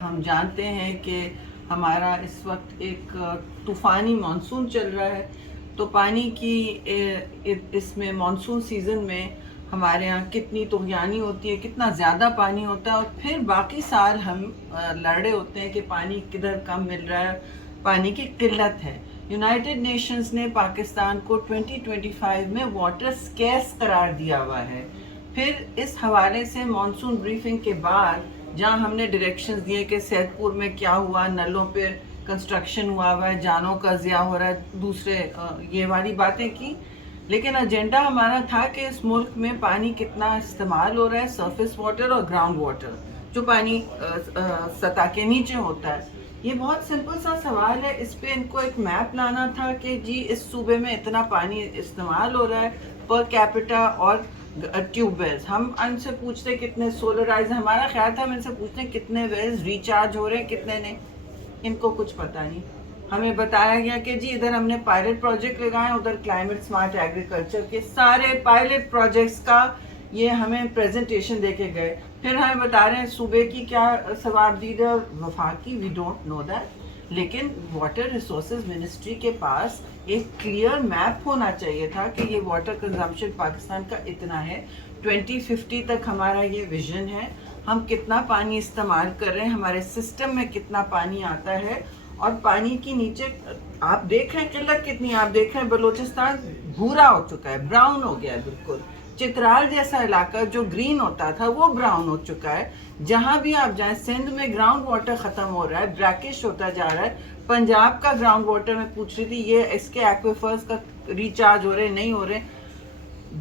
ہم جانتے ہیں کہ ہمارا اس وقت ایک طوفانی مانسون چل رہا ہے، تو پانی کی اس میں مانسون سیزن میں ہمارے یہاں کتنی طغیانی ہوتی ہے، کتنا زیادہ پانی ہوتا ہے، اور پھر باقی سال ہم لڑے ہوتے ہیں کہ پانی کدھر کم مل رہا ہے، پانی کی قلت ہے۔ یونائٹڈ نیشنز نے پاکستان کو 2025 میں واٹر سکیرس قرار دیا ہوا ہے۔ پھر اس حوالے سے مانسون بریفنگ کے بعد جہاں ہم نے ڈائریکشنز دیے کہ سیدھ پور میں کیا ہوا، نلوں پہ کنسٹرکشن ہوا ہے، جانوں کا ضیاع ہو رہا ہے، دوسرے یہ والی باتیں کی، لیکن ایجنڈا ہمارا تھا کہ اس ملک میں پانی کتنا استعمال ہو رہا ہے، سرفیس واٹر اور گراؤنڈ واٹر جو پانی سطح کے نیچے ہوتا ہے۔ یہ بہت سمپل سا سوال ہے، اس پہ ان کو ایک میپ لانا تھا کہ جی اس صوبے میں اتنا پانی استعمال ہو رہا ہے پر کیپٹا اور ٹیوب ویلز۔ ہم ان سے پوچھتے کتنے سولرائز، ہمارا خیال تھا ہم ان سے پوچھتے کتنے ویلز ریچارج ہو رہے ہیں کتنے نہیں، ان کو کچھ پتہ نہیں۔ ہمیں بتایا گیا کہ جی ادھر ہم نے پائلٹ پروجیکٹ لگائے، ادھر کلائمیٹ سمارٹ ایگریکلچر کے سارے پائلٹ پروجیکٹس کا یہ ہمیں پریزنٹیشن دے کے گئے، پھر ہمیں بتا رہے ہیں صوبے کی کیا ثوابدید ہے اور وفاقی، وی ڈونٹ نو دیٹ۔ لیکن واٹر ریسورسز منسٹری کے پاس ایک کلیئر میپ ہونا چاہیے تھا کہ یہ واٹر کنزمپشن پاکستان کا اتنا ہے، 2050 تک ہمارا یہ ویژن ہے، ہم کتنا پانی استعمال کر رہے ہیں، ہمارے سسٹم میں کتنا پانی آتا ہے، اور پانی کی نیچے آپ دیکھ رہے ہیں قلت کتنی ہے۔ آپ دیکھ رہے ہیں بلوچستان بھورا ہو چکا ہے، براؤن ہو گیا ہے بالکل۔ چترال جیسا علاقہ جو گرین ہوتا تھا وہ براؤن ہو چکا ہے۔ جہاں بھی آپ جائیں، سندھ میں گراؤنڈ واٹر ختم ہو رہا ہے، بریکش ہوتا جا رہا ہے۔ پنجاب کا گراؤنڈ واٹر میں پوچھ رہی تھی، یہ اس کے ایکویفرز کا ریچارج ہو رہے نہیں ہو رہے۔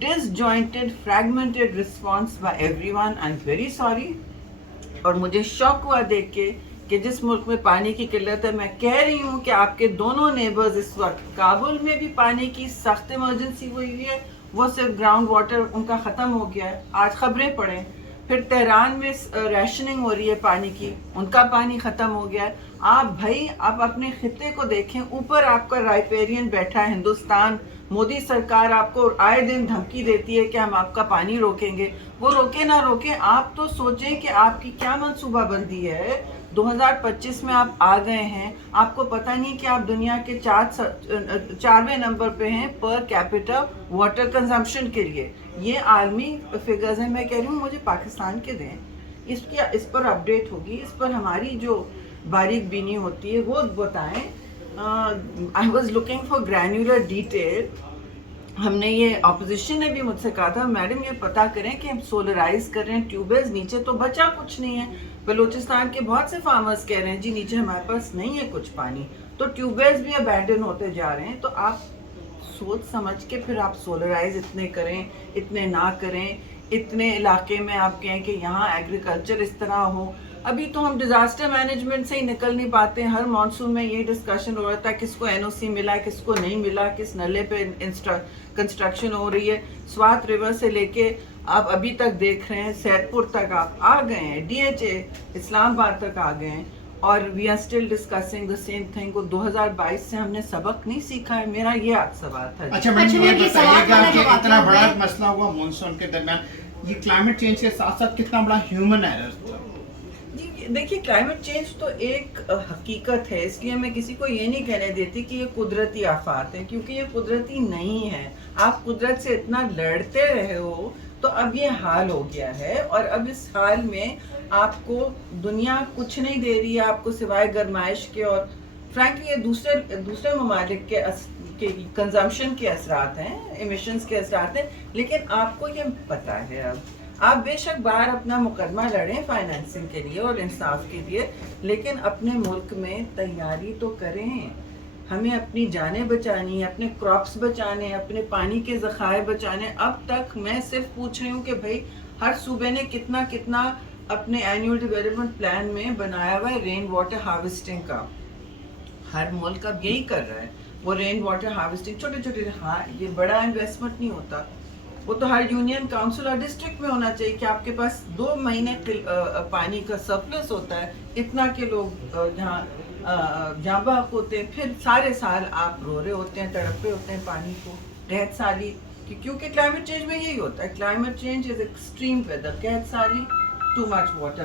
disjointed fragmented response by everyone. I'm very sorry. اور مجھے شوق ہوا دیکھ کے کہ جس ملک میں پانی کی قلت ہے، میں کہہ رہی ہوں کہ آپ کے دونوں نیبرز اس وقت کابل میں بھی پانی کی سخت ایمرجنسی ہوئی ہے، وہ صرف گراؤنڈ واٹر ان کا ختم ہو گیا ہے، آج خبریں پڑھیں۔ پھر تہران میں ریشننگ ہو رہی ہے پانی کی، ان کا پانی ختم ہو گیا ہے۔ آپ بھائی آپ اپنے خطے کو دیکھیں، اوپر آپ کا رائپیرین بیٹھا ہے ہندوستان، مودی سرکار آپ کو آئے دن دھمکی دیتی ہے کہ ہم آپ کا پانی روکیں گے۔ وہ روکے نہ روکیں، آپ تو سوچیں کہ آپ کی کیا منصوبہ بندی ہے۔ 2025 میں آپ آ گئے ہیں، آپ کو پتہ نہیں کہ آپ دنیا کے 4ویں نمبر پہ ہیں پر کیپٹا واٹر کنزمپشن کے لیے۔ یہ عالمی فگرز ہیں، میں کہہ رہی ہوں مجھے پاکستان کے دیں، اس پر اپڈیٹ ہوگی، اس پر ہماری جو باریک بینی ہوتی ہے وہ بتائیں۔ I was looking for granular detail. ہم نے یہ اپوزیشن نے بھی مجھ سے کہا تھا میڈم یہ پتا کریں کہ ہم سولرائز کر رہے ہیں ٹیوب ویلز، نیچے تو بچا کچھ نہیں ہے۔ بلوچستان کے بہت سے فارمرز کہہ رہے ہیں جی نیچے ہمارے پاس نہیں ہے کچھ پانی، تو ٹیوب ویلز بھی ابینڈن ہوتے جا رہے ہیں۔ تو آپ سوچ سمجھ کے پھر آپ سولرائز اتنے کریں، اتنے نہ کریں، اتنے علاقے میں آپ کہیں کہ یہاں ایگریکلچر اس طرح ہو۔ ابھی تو ہم ڈیزاسٹر مینجمنٹ سے ہی نکل نہیں پاتے، ہر مانسون میں یہ ڈسکشن ہو رہا تھا کس کو این او سی ملا، کس کو نہیں ملا، کس نلے پہ کنسٹرکشن ہو رہی ہے۔ سوات ریور سے لے کے آپ ابھی تک دیکھ رہے ہیں سیدھ پور تک آپ آ گئے ہیں، ڈی ایچ اے اسلام آباد تک آ گئے ہیں، اور we are still discussing the same thing. 2022 سے ہم نے سبق نہیں سیکھا ہے، میرا یہ آپ سوال تھا۔ اچھا میم یہ بتائیے گا کہ اتنا بڑا مسئلہ ہوا مونسون کے درمیان، یہ کلائمیٹ چینج کے ساتھ ساتھ کتنا بڑا ہیومن ایرر تھا؟ جی دیکھیے کلائمیٹ چینج تو ایک حقیقت ہے، اس لیے میں کسی کو یہ نہیں کہنے دیتی کہ یہ قدرتی آفات ہیں، کیونکہ یہ قدرتی نہیں ہے۔ آپ قدرت سے اتنا لڑتے رہے ہو تو اب یہ حال ہو گیا ہے، اور اب اس حال میں آپ کو دنیا کچھ نہیں دے رہی ہے آپ کو سوائے گرمائش کے، اور فرینکلی یہ دوسرے ممالک کے کنزمپشن کے اثرات ہیں، ایمیشنز کے اثرات ہیں، لیکن آپ کو یہ پتہ ہے اب آپ بے شک باہر اپنا مقدمہ لڑیں فائنینسنگ کے لیے اور انصاف کے لیے، لیکن اپنے ملک میں تیاری تو کریں۔ ہمیں اپنی جانیں بچانی ہے، اپنے کراپس بچانے ہیں، اپنے پانی کے ذخائر بچانے۔ اب تک میں صرف پوچھ رہی ہوں کہ بھائی ہر صوبے نے کتنا کتنا اپنے اینیول ڈیولپمنٹ پلان میں بنایا ہوا ہے رین واٹر ہارویسٹنگ کا۔ ہر ملک اب یہی کر رہا ہے، وہ رین واٹر ہارویسٹنگ چھوٹے چھوٹے، ہاں یہ بڑا انویسٹمنٹ نہیں ہوتا، وہ تو ہر یونین کاؤنسل اور ڈسٹرکٹ میں ہونا چاہیے کہ آپ کے پاس 2 مہینے پانی کا سرپلس ہوتا ہے، اتنا کہ لوگ جہاں بحق ہوتے ہیں، پھر سارے سال آپ رو رہے ہوتے ہیں، تڑپ رہے ہوتے ہیں پانی کو، قحط سالی، کیونکہ کلائمیٹ چینج میں یہی ہوتا ہے، climate change is extreme weather, قحط سالی ٹو مچ واٹر،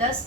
10